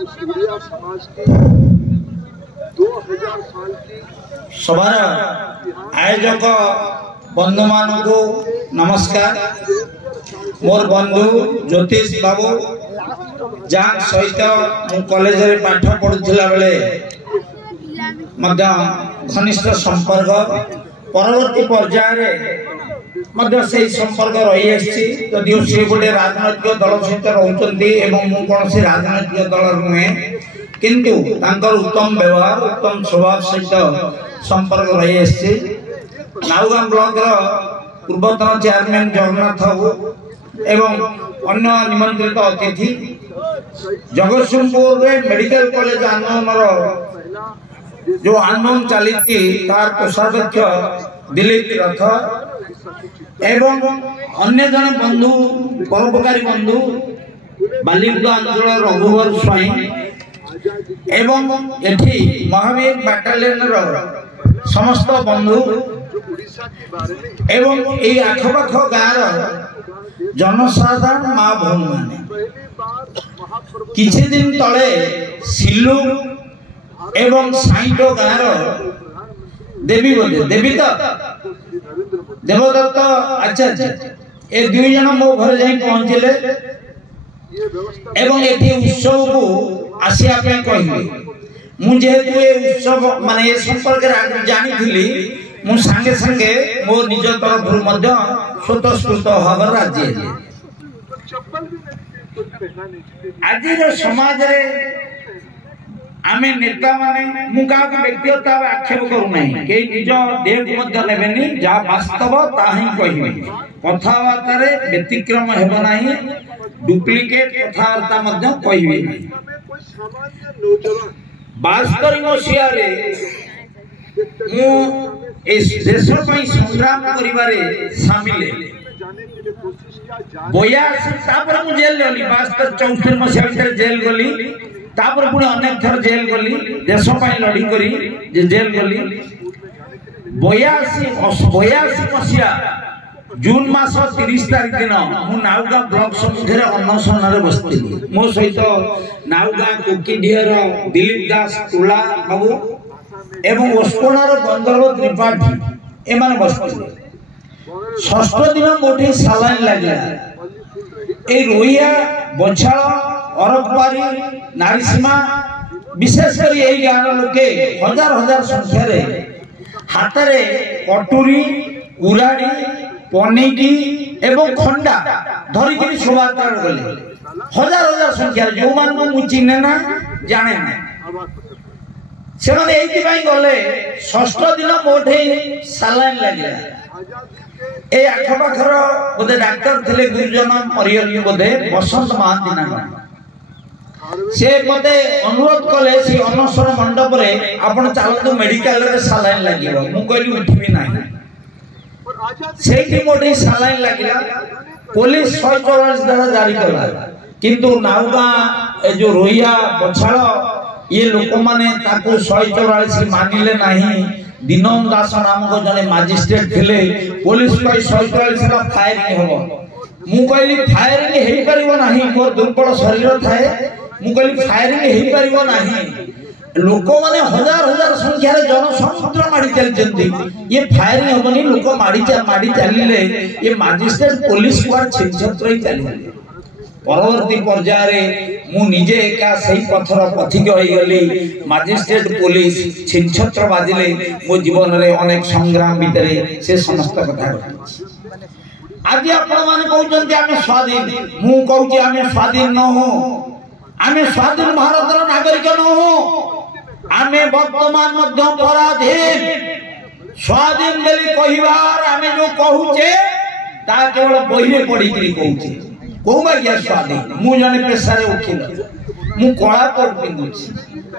सूर्या समाज की 2000 साल की सभार आयोजक बंधु मान को नमस्कार। मोर बंधु ज्योतिष बाबू जहाँ सहित मु कॉलेज रे पाठ पढ़ुला बेले घनिष्ठ संपर्क परवर्ती पर्यायर से संपर्क रही आदि सी गोटे राजनैतिक दल सहित रोचंती मु कौन राजनैतिक दल नुहे किंतु उत्तम व्यवहार उत्तम स्वभाव सहित संपर्क रही आसी। नाउगां ब्लॉक पूर्वतन चेयरमैन जगन्नाथ बाबू एवं अन्य निमंत्रित अतिथि जगतसिंहपुर मेडिकल कॉलेज आंदोलन जो आंदोलन चली तार कोषाध्यक्ष दिलीप रथ एवं अन्य जन बंधु परोपकारी बंधु बालिगुड़ा अंचल रघुवर स्वाई एवं एठी महावीर बाटालियन समस्त बंधु एवं ये आखपाख गाँव जनसाधारण माँ भौन माने किछि दिन तले सिलु एवं साइटो गाँव देवी बोले देवी तो देवदत्त आचार्य ए दुई जन मो घर जाई पहुंचले एवं एठी उत्सव को आसिया पे कहिबे मु जेहेतु ए उत्सव माने ए संपर्क रे जानि थिली मु संगे संगे मो निज तरफ मध्य स्वतःस्फूर्त हबर राज्य आज समाज रे आमे नेता माने मु का व्यक्तिगत आक्षेप करू नहीं के निज देह को मध्य नेबेनी जा वास्तव ताही कहिबे कथावार्ता रे व्यतिक्रम हेबो नाही डुप्लिकेट कथावार्ता मध्य कहिबे नाही 72 मसिया रे मु इस देश पई संग्राम करिबारे शामिल है 82 तापर मु जेल गली 74 मसिया भीतर जेल गली तापर पुणी अनेक थर जेल गली देश पई लड़ी करी जे जेल गली 82 मसिया जून मास 30 तारीख दिन मु नाउगां ब्लॉक सम्मुखे अन्नसन रे बसथिली मो सहित नाउगां कुकीडीहर दिलीप दास तुला बाबू एवं ओस्कोनार गंधर्व त्रिपाठी एमान बसथिले। षष्ठ दिन मोठी सालाइन लागला ए रोइया बछाळ अरबपारी नारीसीमा विशेष कर यही गाँव लोके हजार हजार संख्या रे हाथ रे कटुरी उराड़ी पनिकी एवं खंडा धरिकी शोभायात्रा गले हजार हजार संख्या जो मान मु चिन्हे ना जाने ना से माने एथि पई गले षष्ठ दिन मोठे सालाइन लागला ए आखपाखर बोधे डाक्टर थिले गुरुजन मरियली बोधे बसंत महांती ना से मते अनुरोध कले से अनशन मंडप रे आपण चालतो मेडिकल रे सालाइन लागियो मु कहली उठिबी नाही सेठी मोठी सालाइन लागिला पुलिस 144 धारा जारी कला किंतु नाउगां ए जो रोइया बछाळ ये लोक माने ताको 144 मानिले नाही दिनम दास नाम को जने मजिस्ट्रेट थिले पुलिस पई 144 रा फायरिंग होबो मु कहली फायरिंग हेई परिबो नाही मोर दुर्बल शरीर थाए मु कहली फायरिंग हेई परिबो नाही लोक माने हजार हजार संख्या रे जन समुद्र माडी चलचंती ये फायरिंग होबनी लोक माडी चलिले ये मजिस्ट्रेट पुलिस को छिनछत्र ही चलिले परवर्ती पर्याय मु निजे एका सही पथर पथिक होई गली मजिस्ट्रेट पुलिस छिनछत्र बाजिले मो जीवन रे अनेक संग्राम भितरे से समस्त कथा आज आपण माने कहउचंती आमे स्वाधीन मु कहउची आमे स्वाधीन न हो आमे स्वाधीन भारत रो नागरिक न हो आमे वर्तमान मध्य पराधीन स्वाधीन बोली कहिबार आमे जो कहूचे ता केवल बहिरे पढ़ी करी कहूचे कहूबा या स्वाधीन मु जने पेशारे उठिल मु कळा कोट पिंदुची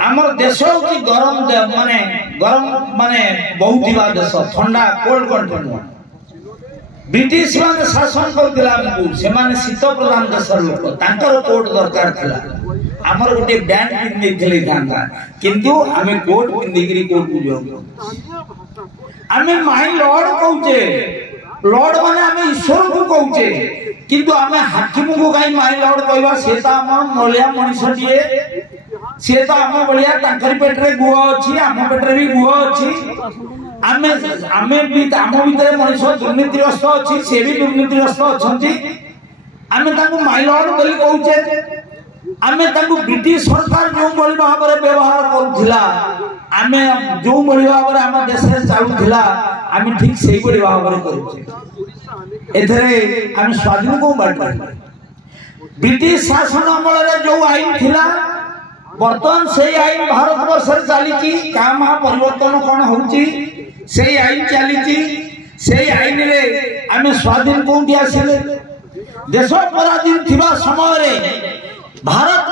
हमर देश की गरम माने बहुत दिवा देश ठंडा कोल्ड कंट्री ब्रिटिश माने शासन करथिला हमकु से माने शीत प्रधान देश लोक तांकर कोट दरकार थिला हमर गोटे बैंड पिंदी थिले थांता किंतु हमें कोट पिंदी कोट बुझो हमें माई लॉर्ड कहूचे लॉर्ड माने हमें ईश्वर को कहूचे किंतु हमें हाकिम को काई माई लॉर्ड कहवा सेता हमर नलिया मनुष्य दिए सी तो आम भाया तांकरी पेटरे गुह अच्छी आम पेटरे भी गुह अच्छी आम भीतर मनीष दुर्नीतिग्रस्त अच्छी सी भी दुर्नीतिग्रस्त अच्छा आम माइलॉर्ड बोली कहूचे आम ब्रिटिश सरकार जो भाव में व्यवहार करूला आम जो भाव में आम देश चलूला आम ठीक से भाव में करुचे आम स्वाधीन को बांट ब्रिटिश शासन अमल जो आईन थिला बर्तमान से आईन भारत वर्ष चली काम परिवर्तन कौन होची से आईन चली से आईन रे आम स्वाधीन कौटी आसिले देश पराधीन थिबा समय भारत